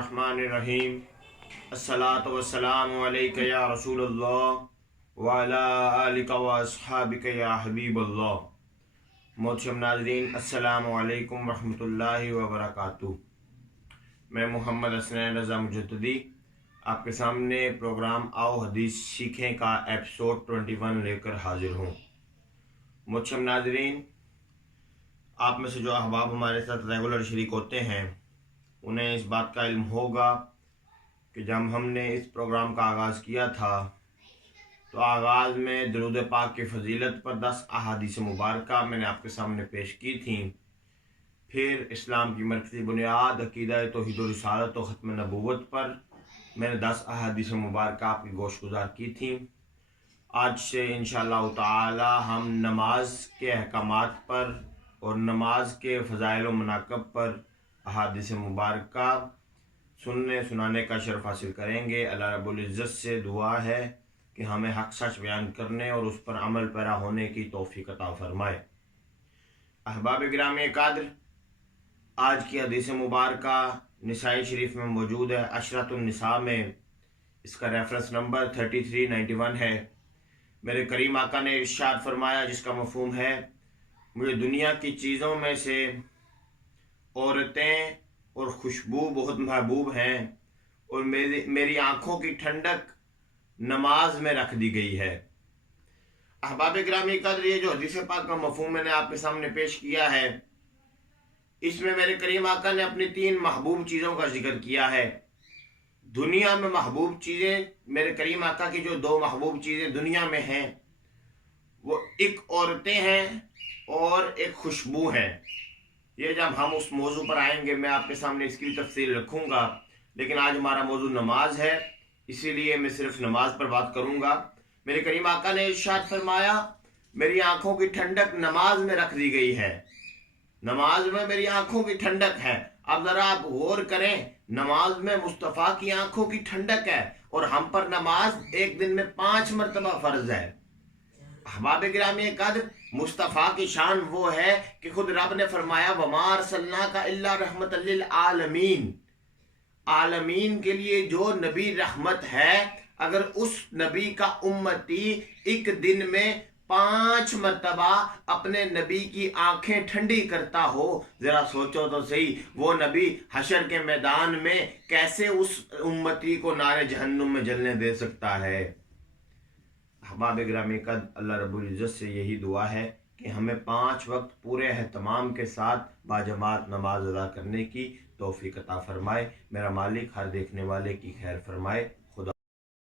बिस्मिल्लाहिर्रहमानिर्रहीम। अस्सलातु वस्सलामु अलैका या रसूलल्लाह व अला आलिका व अस्हाबिका या हबीबल्लाह। मोहतरम नाज़रीन, अस्सलामु अलैकुम व रहमतुल्लाहि व बरकातुहू। मैं मोहम्मद हसनैन रज़ा मुजद्दिदी आपके सामने प्रोग्राम आओ हदीस सीखें का एपिसोड 21 लेकर हाजिर हूँ। मोहतरम नाज़रीन, आप में से जो अहबाब हमारे साथ रेगुलर शरीक होते हैं उन्हें इस बात का इल्म होगा कि जब हमने इस प्रोग्राम का आगाज़ किया था तो आगाज़ में दुरूद पाक की फ़जीलत पर 10 अहादीस मुबारका मैंने आपके सामने पेश की थी। फिर इस्लाम की मरकज़ी बुनियाद अक़ीदा तौहीद व रिसालत व ख़त्म नबूवत पर मैंने 10 अहादीस मुबारका आपकी गोशगुज़ार की थी। आज से इंशाअल्लाह ताला हम नमाज के अहकामात पर और नमाज के फ़ज़ाइल व मनाक़ब पर अहादीस मुबारका सुनने सुनाने का शर्फ हासिल करेंगे। अल्लाह रब्बुल इज़्ज़त से दुआ है कि हमें हक़ सच बयान करने और उस पर अमल पैरा होने की तौफ़ीक़ अता फ़रमाए। अहबाब गिरामी क़द्र, आज की हदीस मुबारका निसाई शरीफ में मौजूद है। अशरतुन निसा में इसका रेफरेंस नंबर 3391 है। मेरे करीम आका ने इरशाद फरमाया, जिसका मफ़हूम है, मुझे दुनिया की चीज़ों में से औरतें और खुशबू बहुत महबूब हैं और मेरी आँखों की ठंडक नमाज में रख दी गई है। अहबाब गिरामी क़द्र, ये जो हदीस पाक का मफ़हूम मैंने आपके सामने पेश किया है, इसमें मेरे करीम आका ने अपनी 3 महबूब चीज़ों का जिक्र किया है। दुनिया में महबूब चीज़ें, मेरे करीम आका की जो 2 महबूब चीज़ें दुनिया में हैं वो एक औरतें हैं और एक खुशबू है। ये जब हम उस मौजू पर आएंगे मैं आपके सामने इसकी तफसील रखूँगा, लेकिन आज हमारा मौजू नमाज है, इसीलिए मैं सिर्फ नमाज पर बात करूँगा। मेरे करीम आका ने इरशाद फरमाया, मेरी आँखों की ठंडक नमाज में रख दी गई है। नमाज में मेरी आँखों की ठंडक है। अब ज़रा आप गौर करें, नमाज में मुस्तफ़ा की आँखों की ठंडक है और हम पर नमाज एक दिन में 5 मरतबा फ़र्ज है। अहबाब गिरामी क़द्र, मुस्तफ़ा की शान वो है कि खुद रब ने फरमाया, वमा अरसलनाका इल्ला रहमतल लिल आलमीन। आलमीन के लिए जो नबी रहमत है, अगर उस नबी का उम्मती एक दिन में 5 मरतबा अपने नबी की आंखें ठंडी करता हो, जरा सोचो तो सही, वो नबी हशर के मैदान में कैसे उस उम्मती को नारे जहन्नुम में जलने दे सकता है। अहबाब गिरामी क़द्र, अल्लाह रब्बुल इज़्ज़त से यही दुआ है कि हमें 5 वक्त पूरे एहतमाम के साथ बाजमात नमाज अदा करने की तौफ़ीक़ अता फ़रमाए। मेरा मालिक हर देखने वाले की खैर फरमाए।